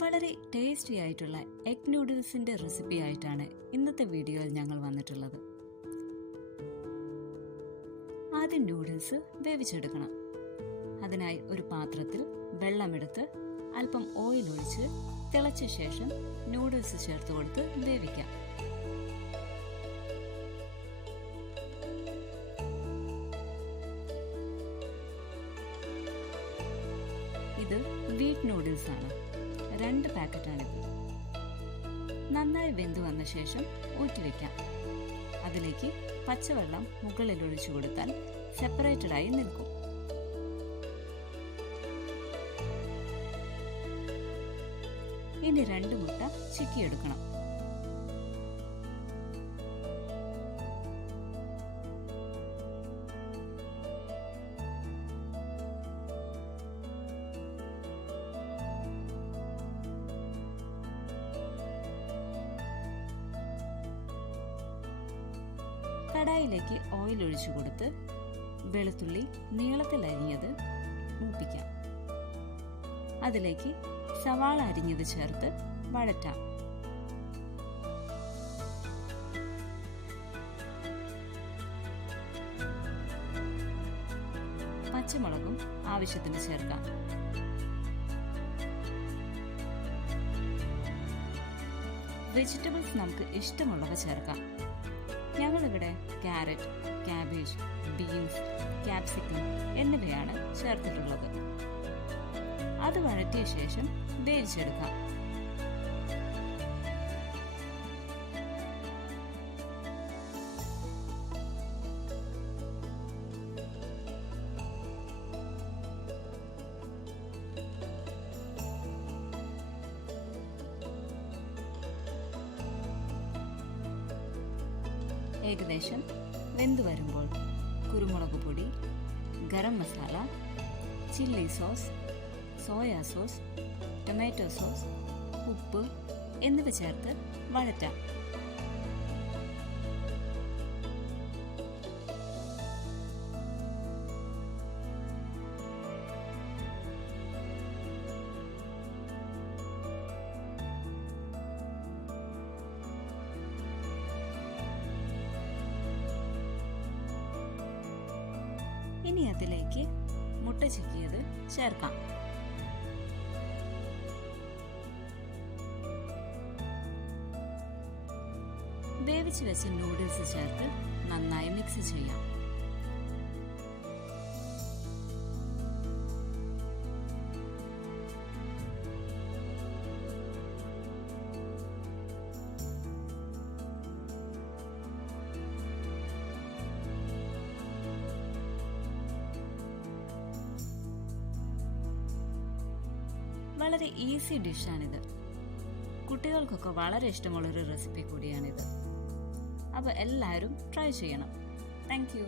വളരെ ടേസ്റ്റി ആയിട്ടുള്ള egg നൂഡിൽസിന്റെ recipe ആയിട്ടാണ് ഇന്നത്തെ വീഡിയോയിൽ ഞങ്ങൾ വന്നിട്ടുള്ളത്. ആദ്യം നൂഡിൽസ് വേവിച്ചെടുക്കണം. അതിനായി ഒരു പാത്രത്തിൽ വെള്ളമെടുത്ത് അല്പം ഓയിൽ ഒഴിച്ച് തിളച്ച ശേഷം നൂഡിൽസ് ചേർത്ത് കൊടുത്ത് വേവിക്കാം. ഇത് വീറ്റ് നൂഡിൽസ് ആണ്. 2 പാക്കറ്റാണിത്. നന്നായി വെന്തു വന്ന ശേഷം ഊറ്റിവെക്കാം. അതിലേക്ക് പച്ചവെള്ളം മുകളിൽ ഒഴിച്ചു കൊടുത്താൽ സെപ്പറേറ്റഡ് ആയി നിൽക്കും. ഇനി 2 മുട്ട ചിക്കിയെടുക്കണം. കടായിലേക്ക് ഓയിൽ ഒഴിച്ചു കൊടുത്ത് വെളുത്തുള്ളി നീളത്തിൽ അരിഞ്ഞത് മൂപ്പിക്കാം. അതിലേക്ക് സവാള അരിഞ്ഞത് ചേർത്ത് വഴറ്റാം. പച്ചമുളകും ആവശ്യത്തിന് ചേർക്കാം. വെജിറ്റബിൾസ് നമുക്ക് ഇഷ്ടമുള്ളവ ചേർക്കാം. ഞങ്ങളിവിടെ ക്യാരറ്റ്, ക്യാബേജ്, ബീൻസ്, ക്യാപ്സിക്കം എന്നിവയാണ് ചേർത്തിട്ടുള്ളത്. അത് വഴറ്റിയ ശേഷം വേവിച്ചെടുക്കാം. ഏകദേശം വെന്തു വരുമ്പോൾ കുരുമുളക് പൊടി, garam masala, chilli sauce, soya sauce, tomato sauce, ഉപ്പ് എന്നിവ ചേർത്ത് വഴറ്റാം. ഇനി അതിലേക്ക് മുട്ട ചിക്കിയത് ചേർക്കാം. വേവിച്ച് വെച്ച നൂഡിൽസ് ചേർത്ത് നന്നായി മിക്സ് ചെയ്യാം. വളരെ ഈസി ഡിഷാണിത്. കുട്ടികൾക്കൊക്കെ വളരെ ഇഷ്ടമുള്ളൊരു റെസിപ്പി കൂടിയാണിത്. അപ്പോൾ എല്ലാവരും ട്രൈ ചെയ്യണം. Thank you.